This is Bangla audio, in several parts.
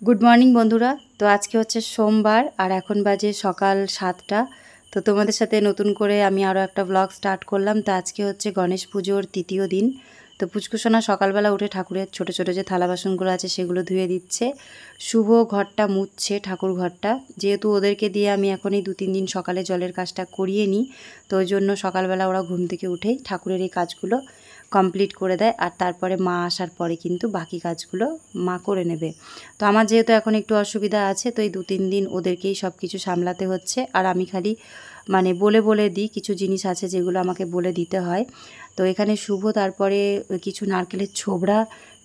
গুড মর্নিং বন্ধুরা। তো আজকে হচ্ছে সোমবার আর এখন বাজে সকাল 7টা। তো তোমাদের সাথে নতুন করে আমি আরও একটা ব্লগ স্টার্ট করলাম। তো আজকে হচ্ছে গণেশ পুজোর তৃতীয় দিন। তো পুচকুসোনা সকালবেলা উঠে ঠাকুরের ছোট ছোট যে থালা বাসনগুলো আছে সেগুলো ধুয়ে দিচ্ছে। শুভ ঘরটা মুছছে, ঠাকুর ঘরটা। যেহেতু ওদেরকে দিয়ে আমি এখনই 2-3 দিন সকালে জলের কাজটা করিয়ে নিই, তো ওই জন্য সকালবেলা ওরা ঘুম থেকে উঠেই ঠাকুরের এই কাজগুলো কমপ্লিট করে দেয়। আর তারপরে মা আসার পরে কিন্তু বাকি কাজগুলো মা করে নেবে। তো আমার যেহেতু এখন একটু অসুবিধা আছে, তো এই 2-3 দিন ওদেরকেই সব কিছু সামলাতে হচ্ছে। আর আমি খালি বলে বলে দিই, কিছু জিনিস আছে যেগুলো আমাকে বলে দিতে হয়। তো এখানে শুভ তারপরে কিছু নারকেলের ছোবড়া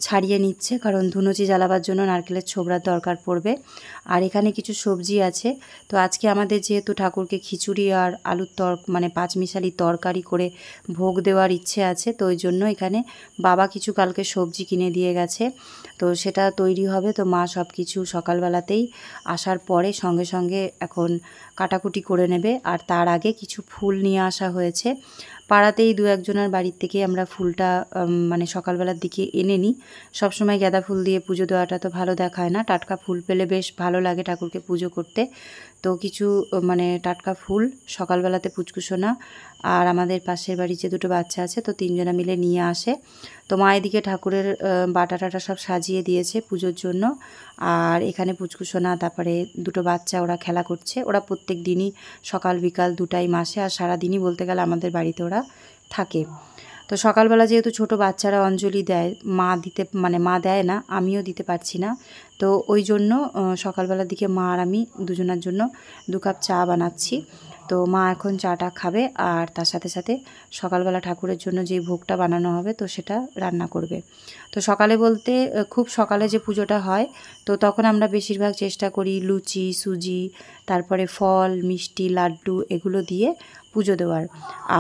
ছাড়িয়ে নিচ্ছে, কারণ ধুনুচি জ্বালাবার জন্য নারকেলের ছোবড়ার দরকার পড়বে। আর এখানে কিছু সবজি আছে। তো আজকে আমাদের যেহেতু ঠাকুরকে খিচুড়ি আর আলুর পাঁচমিশালি তরকারি করে ভোগ দেওয়ার ইচ্ছে আছে, তো ওই জন্য এখানে বাবা কিছু কালকে সবজি কিনে দিয়ে গেছে। তো সেটা তৈরি হবে। তো মা সব কিছু সকালবেলাতেই আসার পরে সঙ্গে সঙ্গে এখন কাটাকুটি করে নেবে। আর তার আগে কিছু ফুল নিয়ে আসা হয়েছে। পাড়াতেই 2-1জনের বাড়ির থেকে আমরা ফুলটা সকালবেলার দিকে এনে নিই। সবসময় গাঁদা ফুল দিয়ে পুজো দেওয়াটা তো ভালো দেখায় না, টাটকা ফুল পেলে বেশ ভালো লাগে ঠাকুরকে পুজো করতে। তো কিছু টাটকা ফুল সকালবেলাতে পুচকুসোনা আর আমাদের পাশের বাড়ির যে 2টো বাচ্চা আছে, তো 3জনা মিলে নিয়ে আসে। তো মা এদিকে ঠাকুরের বাটা টাটা সব সাজিয়ে দিয়েছে পুজোর জন্য। আর এখানে পুচকুসোনা তারপরে 2টো বাচ্চা ওরা খেলা করছে। ওরা প্রত্যেক দিনই সকাল বিকাল 2 টাইম আসে, আর সারাদিনই বলতে গেলে আমাদের বাড়িতে ওরা থাকে। তো সকালবেলা যেহেতু ছোট বাচ্চারা অঞ্জলি দেয়, মা দেয় না, আমিও দিতে পারছি না। তো ওই জন্য সকালবেলার দিকে মা আর আমি দুজনের জন্য 2 কাপ চা বানাচ্ছি। তো মা এখন চাটা খাবে, আর তার সাথে সাথে সকালবেলা ঠাকুরের জন্য যে ভোগটা বানানো হবে তো সেটা রান্না করবে। তো সকালে বলতে খুব সকালে যে পুজোটা হয়, তো তখন আমরা বেশিরভাগ চেষ্টা করি লুচি, সুজি, তারপরে ফল, মিষ্টি, লাড্ডু এগুলো দিয়ে পুজো দেওয়ার।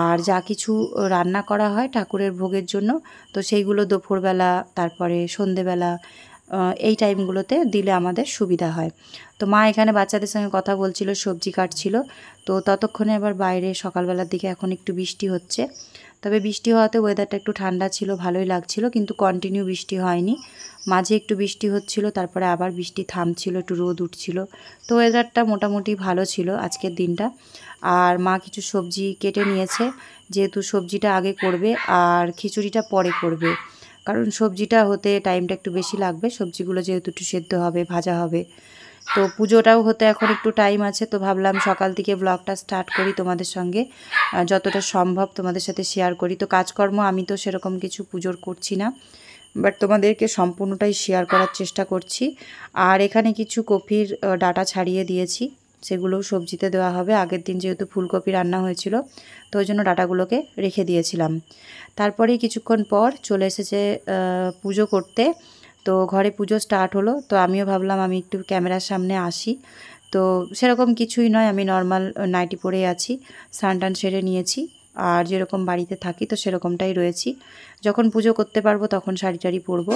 আর যা কিছু রান্না করা হয় ঠাকুরের ভোগের জন্য, তো সেইগুলো দুপুরবেলা তারপরে সন্ধেবেলা এই টাইমগুলোতে দিলে আমাদের সুবিধা হয়। তো মা এখানে বাচ্চাদের সঙ্গে কথা বলছিল, সবজি কাটছিল। তো ততক্ষণে আবার বাইরে সকালবেলার দিকে এখন একটু বৃষ্টি হচ্ছে। তবে বৃষ্টি হওয়াতে ওয়েদারটা একটু ঠান্ডা ছিল, ভালোই লাগছিল, কিন্তু কন্টিনিউ বৃষ্টি হয়নি। মাঝে একটু বৃষ্টি হচ্ছিল, তারপরে আবার বৃষ্টি থামছিল, একটু রোদ উঠছিল। তো ওয়েদারটা মোটামুটি ভালো ছিল আজকের দিনটা। আর মা কিছু সবজি কেটে নিয়েছে, যেহেতু সবজিটা আগে করবে আর খিচুড়িটা পরে করবে, কারণ সবজিটা হতে টাইমটা একটু বেশি লাগবে। সবজিগুলো যেহেতু একটু সেদ্ধ হবে, ভাজা হবে। তো পুজোটাও হতে এখন একটু টাইম আছে, তো ভাবলাম সকাল থেকে ব্লগটা স্টার্ট করি তোমাদের সঙ্গে, যতটা সম্ভব তোমাদের সাথে শেয়ার করি। তো কাজকর্ম আমি তো সেরকম কিছু পুজোর করছি না, বাট তোমাদেরকে সম্পূর্ণটাই শেয়ার করার চেষ্টা করছি। আর এখানে কিছু কপির ডাঁটা ছাড়িয়ে দিয়েছি, সেগুলোও সবজিতে দেওয়া হবে। আগের দিন যেহেতু ফুলকপি রান্না হয়েছিল, তো ওই জন্য ডাঁটাগুলোকে রেখে দিয়েছিলাম। তারপরেই কিছুক্ষণ পর চলে এসেছে পুজো করতে। তো ঘরে পুজো স্টার্ট হলো। তো আমিও ভাবলাম আমি একটু ক্যামেরার সামনে আসি। তো সেরকম কিছুই নয়, আমি নর্মাল নাইটি পরেই আছি, স্নান টান সেরে নিয়েছি। আর যেরকম বাড়িতে থাকি তো সেরকমটাই রয়েছি। যখন পুজো করতে পারবো তখন শাড়ি টাড়ি পরবো।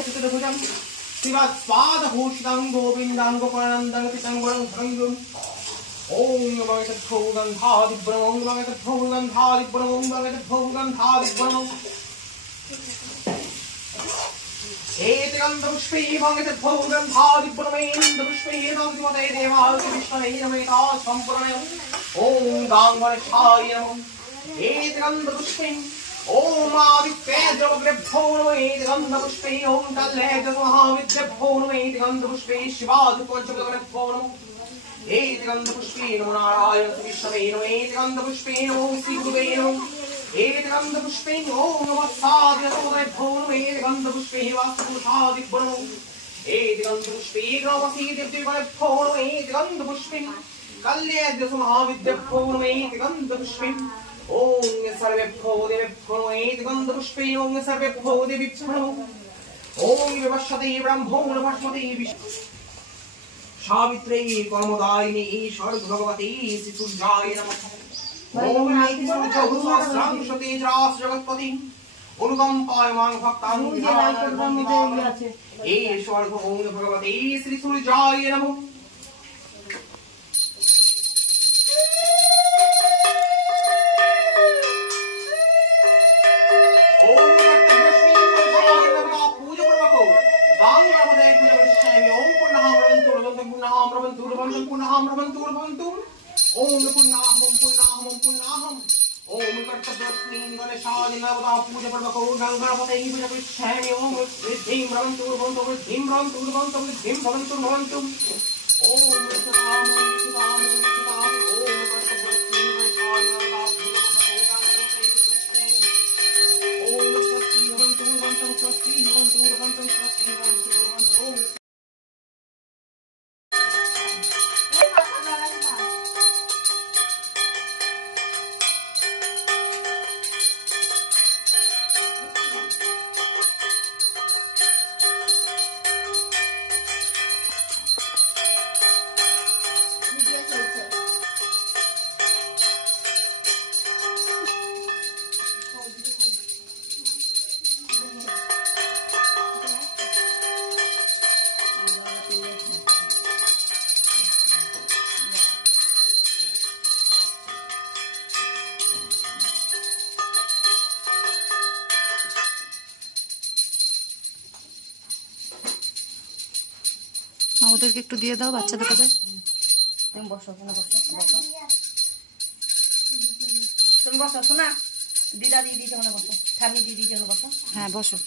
ओम आदित्येभ्यो नमः गन्धपुष्पे ओम कल्लेभ्यो नमः गन्धपुष्पे शिवादुपंचगणभ्यो नमः गन्धपुष्पे नमो नारायण विष्णवे नमः गन्धपुष्पे नमो श्रीगुरुवे नमः गन्धपुष्पे ओम नमः साधुभ्यो नमः गन्धपुष्पे वास्तुषादिभ्यो नमः गन्धपुष्पे ग्रमसीदेभ्यो नमः गन्धपुष्पे कल्लेभ्यो महाविद्यभ्यो नमः गन्धपुष्पे ओम सर्वेभ्यो देवेभ्यो नमः गन्धपुष्पे ओम सर्वेभ्यो देवेभ्यो नमः ओम विवशते ब्रह्मो नमस्ते विष्णु सावित्रे कर्मदायिनी सर्वभगवती श्रीसूर्याय नमः ओम नैतिसूर्यसहस्रांशते जगत्पति अनुकंपायमान भक्तां ईश्वर ओम भगवती श्रीसूर्याय नमः पुन्नाहम रवन्तु रवन्तु पुन्नाहम रवन्तु रवन्तु ओम पुन्नाहम पुन्नाहम पुन्नाहम ओम कर्तव्यस्मि गणेशाय नमः पूजा पर्वको गणपतये पूजा पृच्छामि ओम वृद्धिं रवन्तु रवन्तु वृद्धिं रवन्तु रवन्तु वृद्धिं रवन्तु रवन्तु ओम सुराम सुराम सुराम ओम कर्तव्यस्मि गणेशाय नमः पूजा पर्वको ओम स्वस्ति रवन्तु रवन्तु स्वस्ति रवन्तु रवन्तु स्वस्ति रवन्तु रवन्तु ओम ওদেরকে একটু দিয়ে দাও বাচ্চা দুটোকে। তুমি বসো, তুমি বসো, বসো। তুমি বসো, শোনা দিদা দিয়ে দিয়েছে মানে বসো, ঠামি দিয়ে দিয়েছে মানে বসো। হ্যাঁ বসো।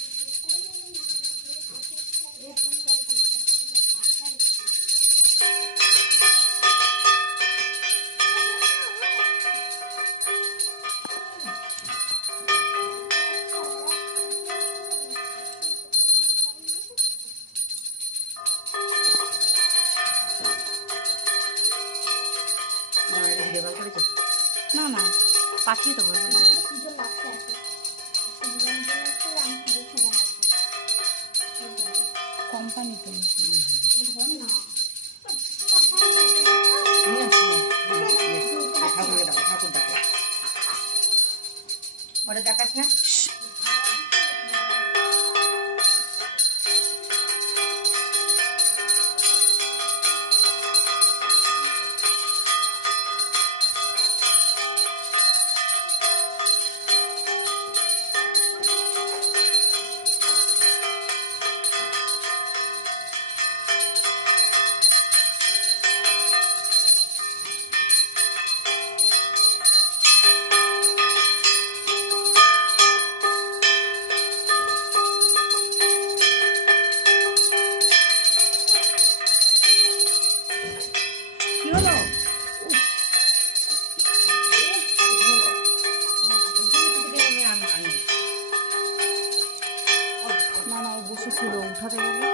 না না পাঠিয়ে দেবো। কোম্পানিতে ওটা দেখাস না। ছিল উঠাতে গেলে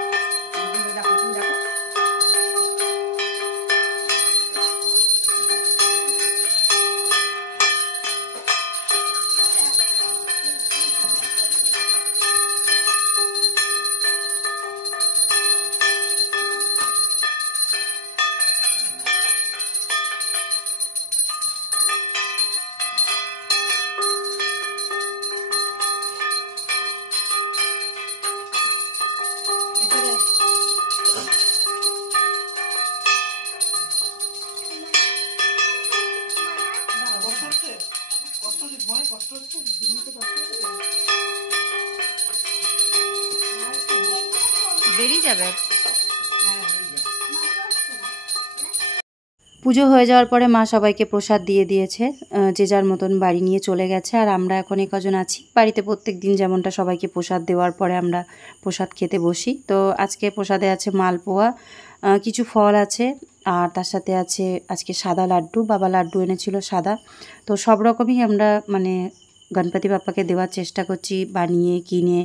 বেরিয়ে যাবে। পুজো হয়ে যাওয়ার পরে মা সবাইকে প্রসাদ দিয়ে দিয়েছে, যে যার মতন বাড়ি নিয়ে চলে গেছে। আর আমরা এখন এই কজন আছি বাড়িতে, প্রত্যেক দিন যেমনটা সবাইকে প্রসাদ দেওয়ার পরে আমরা প্রসাদ খেতে বসি। তো আজকে প্রসাদে আছে মালপোয়া, কিছু ফল আছে, আর তার সাথে আছে আজকে সাদা লাড্ডু, বাবা লাড্ডু এনেছিল সাদা। তো সব রকমই আমরা মানে গণপতি বাপ্পাকে দেওয়ার চেষ্টা করছি, বানিয়ে কিনে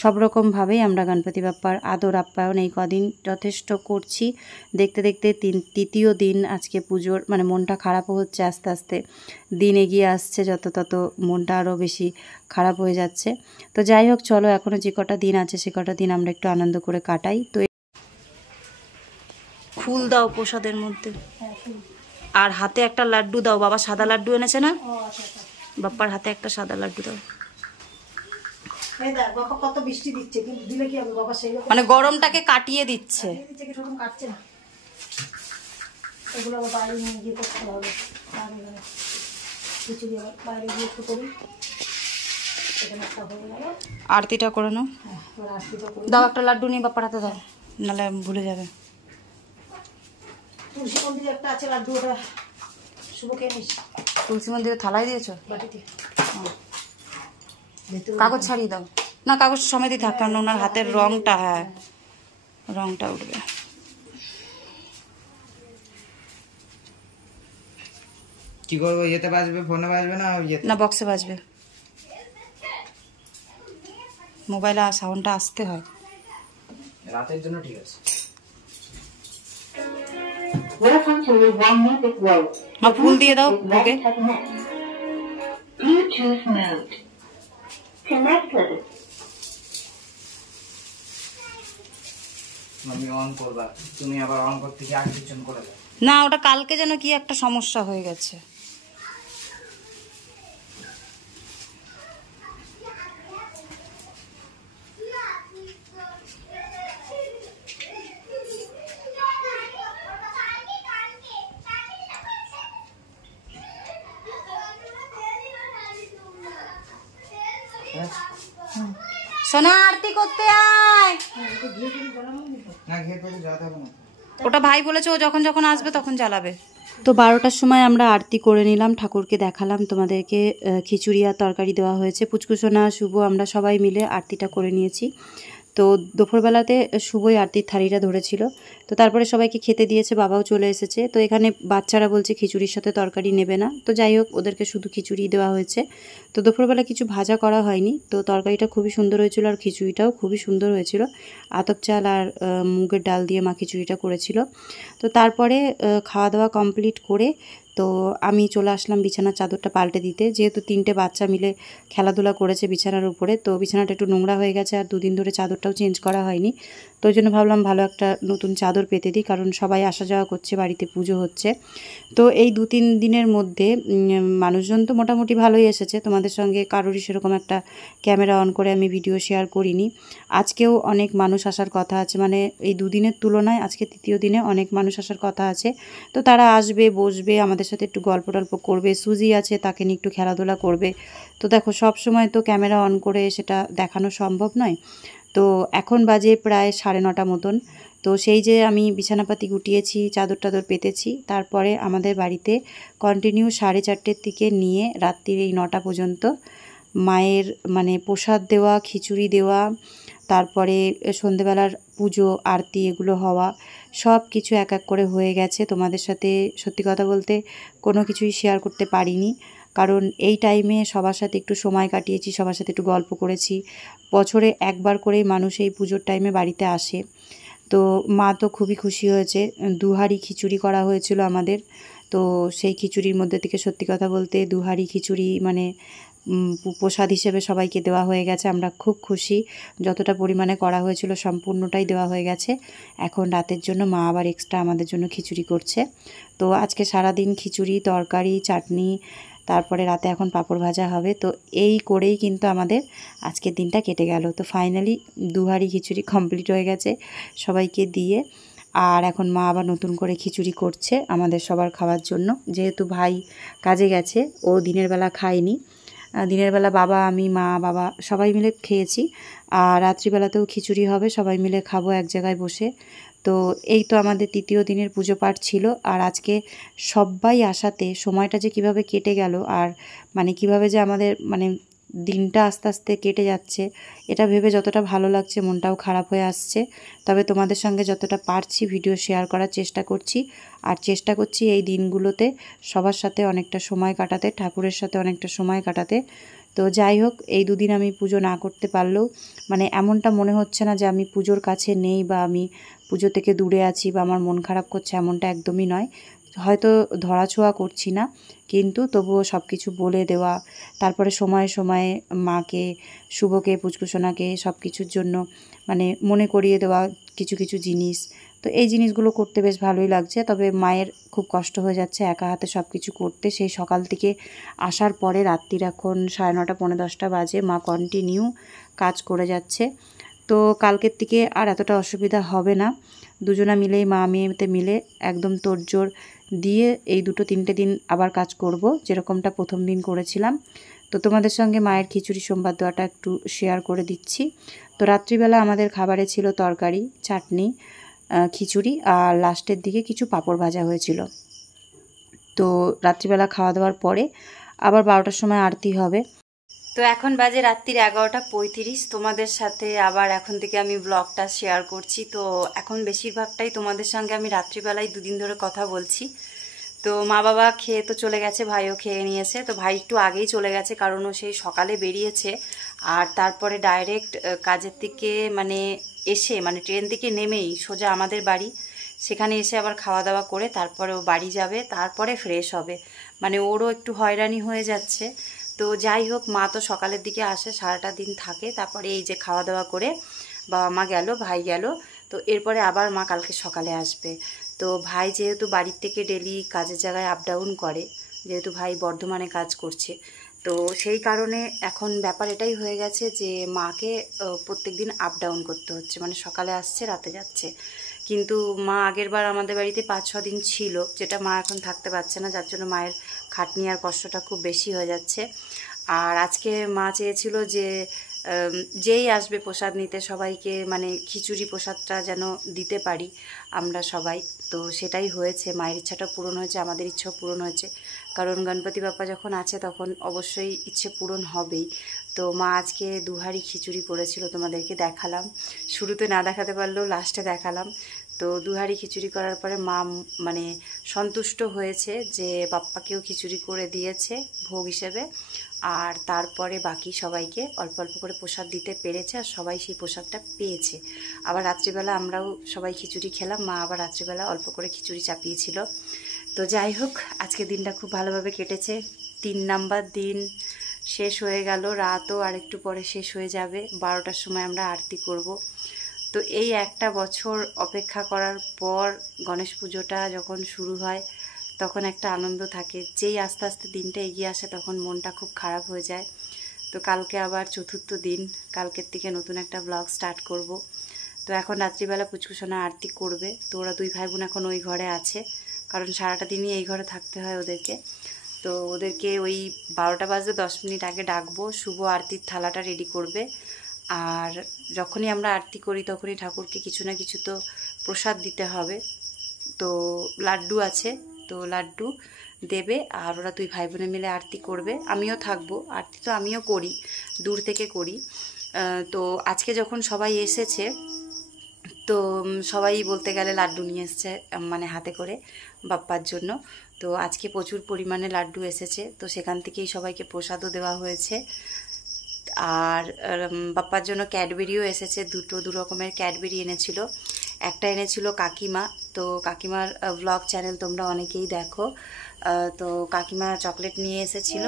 সব রকমভাবেই আমরা গণপতি বাপ্পার আদর আপ্যায়ন এই কদিন যথেষ্ট করছি। দেখতে দেখতে তৃতীয় দিন আজকে পুজোর, মানে মনটা খারাপও হচ্ছে আস্তে আস্তে, দিন এগিয়ে আসছে যত তত মনটা আরও বেশি খারাপ হয়ে যাচ্ছে। তো যাই হোক, চলো এখনও যে কটা দিন আছে সে কটা দিন আমরা একটু আনন্দ করে কাটাই। তো ফুল দাও প্রসাদের মধ্যে, আর হাতে একটা লাড্ডু দাও, বাবা সাদা লাড্ডু এনেছে না, বাপ্পার হাতে একটা সাদা লাড্ডু দাও। কত বৃষ্টি দিচ্ছে, কিন্তু দিলে কি হবে বাবা, সেই মানে গরমটাকে কাটিয়ে দিচ্ছে। কাটছে না, এগুলো আবার বাইরে নিয়ে গিয়ে করতে হবে। কিছু বাইরে গিয়ে একটু করি, আরতিটা করে নাও। দাও একটা লাড্ডু নিয়ে বাপ্পার হাতে দাও, নাহলে ভুলে যাবে। তুলসী মন্দিরে একটা আছে লাড্ডু, ওটা শুভকে নিস তুলসী মন্দিরে থালায় দিয়েছো? বাটিতে। কাগজ ছাড়িয়ে দাও না, কাগজ সমেতই থাক, কারণ ওনার হাতের রংটা, হ্যাঁ রংটা উঠবে। কি করবো, ইয়েতে বাজবে, ফোনে বাজবে না? না, বক্সে বাজবে, মোবাইলে সাউন্ডটা আসতে হয়। রাতের জন্য ঠিক আছে। Welcome to One Music World. মা ফুল দিয়ে দাও ওকে। Bluetooth mode. Connected. আমি অন করবা, তুমি আবার অন করতে গিয়ে আগে পিছন করে দাও। না, ওটা কালকে যেন কি একটা সমস্যা হয়ে গেছে। সোনা আরতি করতে আয়। না, ঘিয়ে করে জ্বালাতে হবে না। ওটা ভাই বলেছে ও যখন যখন আসবে তখন জ্বালাবে। তো 12টার সময় আমরা আরতি করে নিলাম, ঠাকুরকে দেখালাম তোমাদেরকে। খিচুড়ি আর তরকারি দেওয়া হয়েছে। পুচকুসোনা, শুভ, আমরা সবাই মিলে আরতিটা করে নিয়েছি। তো দুপুরবেলাতে শুভই আরতির থালিটা ধরেছিল। তো তারপরে সবাইকে খেতে দিয়েছে, বাবাও চলে এসেছে। তো এখানে বাচ্চারা বলছে খিচুড়ির সাথে তরকারি নেবে না, তো যাই হোক ওদেরকে শুধু খিচুড়ি দেওয়া হয়েছে। তো দুপুরবেলা কিছু ভাজা করা হয়নি। তো তরকারিটা খুবই সুন্দর হয়েছিল আর খিচুড়িটাও খুবই সুন্দর হয়েছিল। আতপ চাল আর মুগের ডাল দিয়ে মা খিচুড়িটা করেছিল। তো তারপরে খাওয়া দাওয়া কমপ্লিট করে তো আমি চলে আসলাম বিছানার চাদরটা পাল্টে দিতে, যেহেতু 3টে বাচ্চা মিলে খেলাধুলা করেছে বিছানার উপরে। তো বিছানাটা একটু নোংরা হয়ে গেছে আর 2 দিন ধরে চাদরটাও চেঞ্জ করা হয়নি। তো ওই জন্য ভাবলাম ভালো একটা নতুন চাদর পেতে দিই, কারণ সবাই আসা যাওয়া করছে, বাড়িতে পুজো হচ্ছে। তো এই 2-3 দিনের মধ্যে মানুষজন তো মোটামুটি ভালোই এসেছে। তোমাদের সঙ্গে কারোরই সেরকম একটা ক্যামেরা অন করে আমি ভিডিও শেয়ার করিনি। আজকেও অনেক মানুষ আসার কথা আছে, মানে এই 2 দিনের তুলনায় আজকে 3য় দিনে অনেক মানুষ আসার কথা আছে। তো তারা আসবে, বসবে, আমাদের সাথে একটু গল্প টল্প করবে। সুজি আছে, তাকে নিয়ে একটু খেলাধুলা করবে। তো দেখো সব সময় তো ক্যামেরা অন করে সেটা দেখানো সম্ভব নয়। তো এখন বাজে প্রায় 9:30 মতন। তো সেই যে আমি বিছানাপাতি গুটিয়েছি, চাদর টাদর পেতেছি, তারপরে আমাদের বাড়িতে কন্টিনিউ 4:30 থেকে নিয়ে রাত্রির এই 9টা পর্যন্ত মায়ের মানে প্রসাদ দেওয়া, খিচুড়ি দেওয়া, তারপরে সন্ধেবেলার পুজো আরতি এগুলো হওয়া, সব কিছু এক এক করে হয়ে গেছে। তোমাদের সাথে সত্যি কথা বলতে কোনো কিছুই শেয়ার করতে পারিনি, কারণ এই টাইমে সবার সাথে একটু সময় কাটিয়েছি, সবার সাথে একটু গল্প করেছি। বছরে একবার করেই মানুষ এই পুজোর টাইমে বাড়িতে আসে। তো মা তো খুবই খুশি হয়েছে। 2 হাঁড়ি খিচুড়ি করা হয়েছিল আমাদের। তো সেই খিচুড়ির মধ্যে থেকে সত্যি কথা বলতে 2 হাঁড়ি খিচুড়ি মানে প্রসাদ হিসেবে সবাইকে দেওয়া হয়ে গেছে। আমরা খুব খুশি, যতটা পরিমাণে করা হয়েছিল সম্পূর্ণটাই দেওয়া হয়ে গেছে। এখন রাতের জন্য মা আবার এক্সট্রা আমাদের জন্য খিচুড়ি করছে। তো আজকে সারাদিন খিচুড়ি, তরকারি, চাটনি, তারপরে রাতে এখন পাঁপড় ভাজা হবে। তো এই করেই কিন্তু আমাদের আজকের দিনটা কেটে গেল। তো ফাইনালি 2 হাঁড়ি খিচুড়ি কমপ্লিট হয়ে গেছে সবাইকে দিয়ে। আর এখন মা আবার নতুন করে খিচুড়ি করছে আমাদের সবার খাওয়ার জন্য। যেহেতু ভাই কাজে গেছে, ও দিনের বেলা খায়নি। দিনের বেলা বাবা, আমি, মা, বাবা সবাই মিলে খেয়েছি। আর রাত্রিবেলাতেও খিচুড়ি হবে, সবাই মিলে খাবো এক জায়গায় বসে। তো এই তো আমাদের 3য় দিনের পুজো পাঠ ছিল। আর আজকে সবাই আসাতে সময়টা যে কিভাবে কেটে গেল, আর মানে কিভাবে যে আমাদের মানে দিনটা আস্তে আস্তে কেটে যাচ্ছে, এটা ভেবে যতটা ভালো লাগছে মনটাও খারাপ হয়ে আসছে। তবে তোমাদের সঙ্গে যতটা পারছি ভিডিও শেয়ার করার চেষ্টা করছি, আর চেষ্টা করছি এই দিনগুলোতে সবার সাথে অনেকটা সময় কাটাতে, ঠাকুরের সাথে অনেকটা সময় কাটাতে। তো যাই হোক, এই 2 দিন আমি পুজো না করতে পারলেও মানে এমনটা মনে হচ্ছে না যে আমি পুজোর কাছে নেই বা আমি পুজো থেকে দূরে আছি বা আমার মন খারাপ করছে, এমনটা একদমই নয়। হয়তো ধরাছোঁয়া করছি না, কিন্তু তবুও সব কিছু বলে দেওয়া, তারপরে সময়ে সময়ে মাকে, শুভকে, পুচকুসোনাকে সব কিছুর জন্য মানে মনে করিয়ে দেওয়া কিছু কিছু জিনিস। তো এই জিনিসগুলো করতে বেশ ভালোই লাগছে। তবে মায়ের খুব কষ্ট হয়ে যাচ্ছে একা হাতে সব কিছু করতে। সেই সকাল থেকে আসার পরে রাত্রির এখন 9:30 পৌনে 10টা বাজে, মা কন্টিনিউ কাজ করে যাচ্ছে। তো কালকের থেকে আর এতটা অসুবিধা হবে না। দুজনা মিলেই, মা মেয়েতে মিলে একদম তোড়জোড় দিয়ে এই 2-3টে দিন আবার কাজ করব, যেরকমটা প্রথম দিন করেছিলাম। তো তোমাদের সঙ্গে মায়ের খিচুড়ি সোমবার দেওয়াটা একটু শেয়ার করে দিচ্ছি। তো রাত্রিবেলা আমাদের খাবারে ছিল তরকারি, চাটনি, খিচুড়ি, আর লাস্টের দিকে কিছু পাঁপড় ভাজা হয়েছিল। তো রাত্রিবেলা খাওয়া দাওয়ার পরে আবার 12টার সময় আরতি হবে। তো এখন বাজে রাত্রির 11:35। তোমাদের সাথে আবার এখন থেকে আমি ব্লগটা শেয়ার করছি। তো এখন বেশিরভাগটাই তোমাদের সঙ্গে আমি রাত্রিবেলায় 2 দিন ধরে কথা বলছি। তো মা বাবা খেয়ে তো চলে গেছে, ভাইও খেয়ে নিয়েছে। তো ভাই একটু আগেই চলে গেছে, কারণ ও সেই সকালে বেরিয়েছে, আর তারপরে ডাইরেক্ট কাজের থেকে মানে এসে মানে ট্রেন থেকে নেমেই সোজা আমাদের বাড়ি, সেখানে এসে আবার খাওয়া দাওয়া করে তারপরে ও বাড়ি যাবে, তারপরে ফ্রেশ হবে। মানে ওরও একটু হয়রানি হয়ে যাচ্ছে। তো যাই হোক, মা তো সকালের দিকে আসে, সারাটা দিন থাকে, তারপরে এই যে খাওয়া দাওয়া করে বাবা মা গেল, ভাই গেল। তো এরপরে আবার মা কালকে সকালে আসবে। তো ভাই যেহেতু বাড়ির থেকে ডেলি কাজের জায়গায় আপ ডাউন করে, যেহেতু ভাই বর্ধমানে কাজ করছে, তো সেই কারণে এখন ব্যাপার এটাই হয়ে গেছে যে মাকে প্রত্যেক দিন আপ ডাউন করতে হচ্ছে, মানে সকালে আসছে রাতে যাচ্ছে। কিন্তু মা আগের বার আমাদের বাড়িতে 5-6 দিন ছিল, যেটা মা এখন থাকতে পারছে না, যার জন্য মায়ের খাটনি আর কষ্টটা খুব বেশি হয়ে যাচ্ছে। আর আজকে মা চেয়েছিল যে যেই আসবে প্রসাদ নিতে সবাইকে মানে খিচুড়ি প্রসাদটা যেন দিতে পারি আমরা সবাই। তো সেটাই হয়েছে, মায়ের ইচ্ছাটা পূরণ হয়েছে, আমাদের ইচ্ছাও পূরণ হয়েছে, কারণ গণপতি বাপ্পা যখন আছে তখন অবশ্যই ইচ্ছে পূরণ হবেই। তো মা আজকে 2 হাঁড়ি খিচুড়ি করেছিল, তোমাদেরকে দেখালাম, শুরুতে না দেখাতে পারলেও লাস্টে দেখালাম। তো 2 হাঁড়ি খিচুড়ি করার পরে মা মানে সন্তুষ্ট হয়েছে যে বাপ্পাকেও খিচুড়ি করে দিয়েছে ভোগ হিসেবে, আর তারপরে বাকি সবাইকে অল্প অল্প করে প্রসাদ দিতে পেরেছে, আর সবাই সেই প্রসাদটা পেয়েছে। আবার রাত্রিবেলা আমরাও সবাই খিচুড়ি খেলাম, মা আবার রাত্রিবেলা অল্প করে খিচুড়ি চাপিয়েছিল। তো যাই হোক, আজকে দিনটা খুব ভালোভাবে কেটেছে। 3 নাম্বার দিন শেষ হয়ে গেল, রাতও আর একটু পরে শেষ হয়ে যাবে, 12টার সময় আমরা আরতি করব। তো এই একটা বছর অপেক্ষা করার পর গণেশ পুজোটা যখন শুরু হয় তখন একটা আনন্দ থাকে, যেই আস্তে আস্তে দিনটা এগিয়ে আসে তখন মনটা খুব খারাপ হয়ে যায়। তো কালকে আবার 4র্থ দিন, কালকের থেকে নতুন একটা ব্লগ স্টার্ট করব। তো এখন রাত্রিবেলা পুচকুসোনা আরতি করবে। তো ওরা 2 ভাই বোন এখন ওই ঘরে আছে, কারণ সারাটা দিনই এই ঘরে থাকতে হয় ওদেরকে। তো ওদেরকে ওই 12টা বাজতে 10 মিনিট আগে ডাকবো, শুভ আরতির থালাটা রেডি করবে। আর যখনই আমরা আরতি করি তখনই ঠাকুরকে কিছু না কিছু তো প্রসাদ দিতে হবে। তো লাড্ডু আছে, তো লাড্ডু দেবে, আর ওরা 2 ভাই বোনে মিলে আরতি করবে। আমিও থাকবো, আরতি তো আমিও করি, দূর থেকে করি। তো আজকে যখন সবাই এসেছে, তো সবাই বলতে গেলে লাড্ডু নিয়ে এসছে মানে হাতে করে বাপ্পার জন্য। তো আজকে প্রচুর পরিমাণে লাড্ডু এসেছে, তো সেখান থেকেই সবাইকে প্রসাদও দেওয়া হয়েছে। আর বাপ্পার জন্য ক্যাডবেরিও এসেছে, 2 রকমের ক্যাডবেরি এনেছিল। একটা এনেছিল কাকিমা, তো কাকিমার ব্লগ চ্যানেল তোমরা অনেকেই দেখো। তো কাকিমা চকলেট নিয়ে এসেছিল,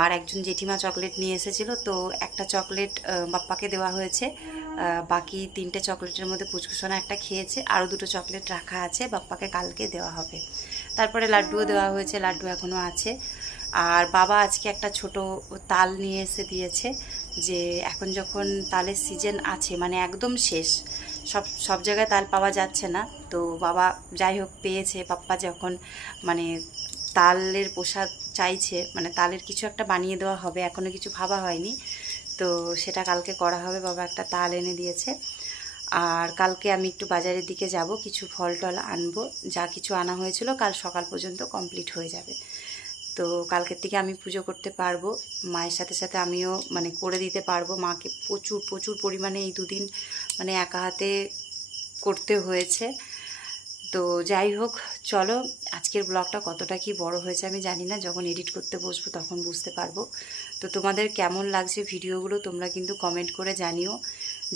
আর একজন জেঠিমা চকলেট নিয়ে এসেছিল। তো একটা চকলেট বাপ্পাকে দেওয়া হয়েছে, বাকি 3টে চকলেটের মধ্যে পুচকুসোনা একটা খেয়েছে, আরও 2টো চকলেট রাখা আছে, বাপ্পাকে কালকে দেওয়া হবে। তারপরে লাড্ডুও দেওয়া হয়েছে, লাড্ডু এখনও আছে। আর বাবা আজকে একটা ছোট তাল নিয়ে এসে দিয়েছে, যে এখন যখন তালের সিজন আছে, মানে একদম শেষ, সব জায়গায় তাল পাওয়া যাচ্ছে না। তো বাবা যাই হোক পেয়েছে, বাপ্পা যখন মানে তালের প্রসাদ চাইছে, মানে তালের কিছু একটা বানিয়ে দেওয়া হবে, এখনও কিছু ভাবা হয়নি, তো সেটা কালকে করা হবে। বাবা একটা তাল এনে দিয়েছে। আর কালকে আমি একটু বাজারের দিকে যাব, কিছু ফল টল আনবো, যা কিছু আনা হয়েছিল কাল সকাল পর্যন্ত কমপ্লিট হয়ে যাবে। তো কালকের থেকে আমি পুজো করতে পারবো, মায়ের সাথে সাথে আমিও মানে করে দিতে পারবো। মাকে প্রচুর প্রচুর পরিমাণে এই 2 দিন মানে একা হাতে করতে হয়েছে। তো যাই হোক, চলো, আজকের ব্লগটা কতটা কি বড় হয়েছে আমি জানি না, যখন এডিট করতে বসবো তখন বুঝতে পারবো। তো তোমাদের কেমন লাগছে ভিডিওগুলো তোমরা কিন্তু কমেন্ট করে জানিও,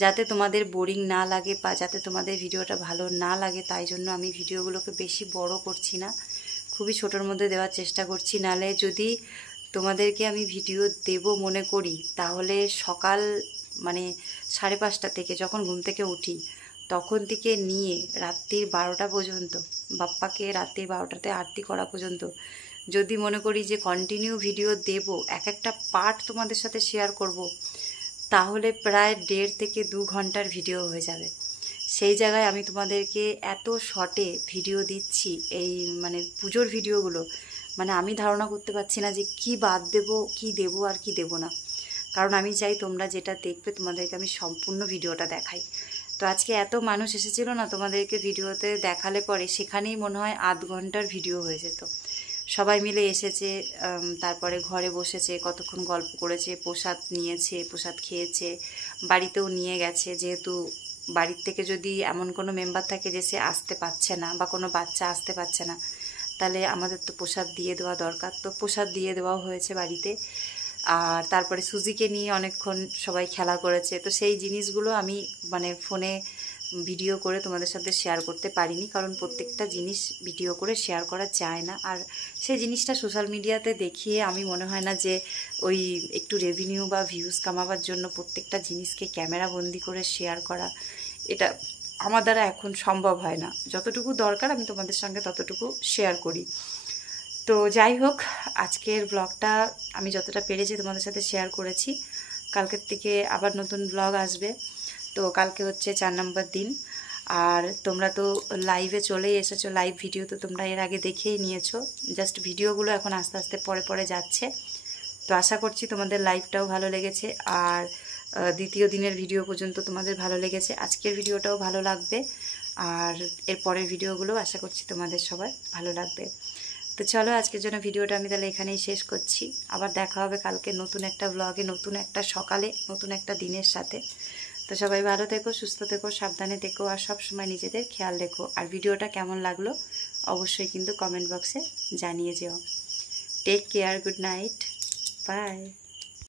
যাতে তোমাদের বোরিং না লাগে বা যাতে তোমাদের ভিডিওটা ভালো না লাগে। তাই জন্য আমি ভিডিওগুলোকে বেশি বড় করছি না, খুবই ছোটোর মধ্যে দেওয়ার চেষ্টা করছি। নালে যদি তোমাদেরকে আমি ভিডিও দেব মনে করি, তাহলে সকাল মানে 5:30 থেকে যখন ঘুম থেকে উঠি তখন থেকে নিয়ে রাত্রির 12টা পর্যন্ত, বাপ্পাকে রাত্রির 12টাতে আরতি করা পর্যন্ত যদি মনে করি যে কন্টিনিউ ভিডিও দেব, এক একটা পার্ট তোমাদের সাথে শেয়ার করব, তাহলে প্রায় 1.5 থেকে 2 ঘন্টার ভিডিও হয়ে যাবে। সেই জায়গায় আমি তোমাদেরকে এত শর্টে ভিডিও দিচ্ছি, এই মানে পুজোর ভিডিওগুলো, মানে আমি ধারণা করতে পারছি না যে কি বাদ দেব, কি দেব আর কি দেব না। কারণ আমি চাই তোমরা যেটা দেখবে তোমাদেরকে আমি সম্পূর্ণ ভিডিওটা দেখাই। তো আজকে এত মানুষ এসেছিল না, তোমাদেরকে ভিডিওতে দেখালে পরে সেখানেই মনে হয় আধ ঘন্টার ভিডিও হয়ে যেত। সবাই মিলে এসেছে, তারপরে ঘরে বসেছে, কতক্ষণ গল্প করেছে, প্রসাদ নিয়েছে, প্রসাদ খেয়েছে, বাড়িতেও নিয়ে গেছে। যেহেতু বাড়ির থেকে যদি এমন কোনো মেম্বার থাকে যে সে আসতে পারছে না বা কোনো বাচ্চা আসতে পারছে না, তাহলে আমাদের তো প্রসাদ দিয়ে দেওয়া দরকার। তো প্রসাদ দিয়ে দেওয়াও হয়েছে বাড়িতে। আর তারপরে সুজিকে নিয়ে অনেকক্ষণ সবাই খেলা করেছে। তো সেই জিনিসগুলো আমি মানে ফোনে ভিডিও করে তোমাদের সাথে শেয়ার করতে পারিনি, কারণ প্রত্যেকটা জিনিস ভিডিও করে শেয়ার করা যায় না। আর সেই জিনিসটা সোশ্যাল মিডিয়াতে দেখিয়ে আমি মনে হয় না যে ওই একটু রেভিনিউ বা ভিউজ কামাবার জন্য প্রত্যেকটা জিনিসকে ক্যামেরা বন্দি করে শেয়ার করা, এটা আমার দ্বারা এখন সম্ভব হয় না। যতটুকু দরকার আমি তোমাদের সঙ্গে ততটুকু শেয়ার করি। তো যাই হোক, আজকের ব্লগটা আমি যতটা পেরেছি তোমাদের সাথে শেয়ার করেছি। কালকের থেকে আবার নতুন ব্লগ আসবে। তো কালকে হচ্ছে 4 নম্বর দিন। আর তোমরা তো লাইভে চলেই এসেছো, লাইভ ভিডিও তো তোমরা এর আগে দেখেই নিয়েছো। জাস্ট ভিডিওগুলো এখন আস্তে আস্তে পরে পরে যাচ্ছে। তো আশা করছি তোমাদের লাইভটাও ভালো লেগেছে, আর দ্বিতীয় দিনের ভিডিও পর্যন্ত তোমাদের ভালো লেগেছে। আজকের ভিডিওটাও ভালো লাগবে, আর এর পরের ভিডিওগুলো আশা করছি তোমাদের সবার ভালো লাগবে। তো চলো, আজকের জন্য ভিডিওটা আমি তাহলে এখানেই শেষ করছি। আবার দেখা হবে কালকে নতুন একটা ব্লগে, নতুন একটা সকালে, নতুন একটা দিনের সাথে। তো সবাই ভালো থেকো, সুস্থ থেকো, সাবধানে থেকো, আর সব সময় নিজেদের খেয়াল রেখো। আর ভিডিওটা কেমন লাগলো অবশ্যই কিন্তু কমেন্ট বক্সে জানিয়ে যেও। Take care, good night, by.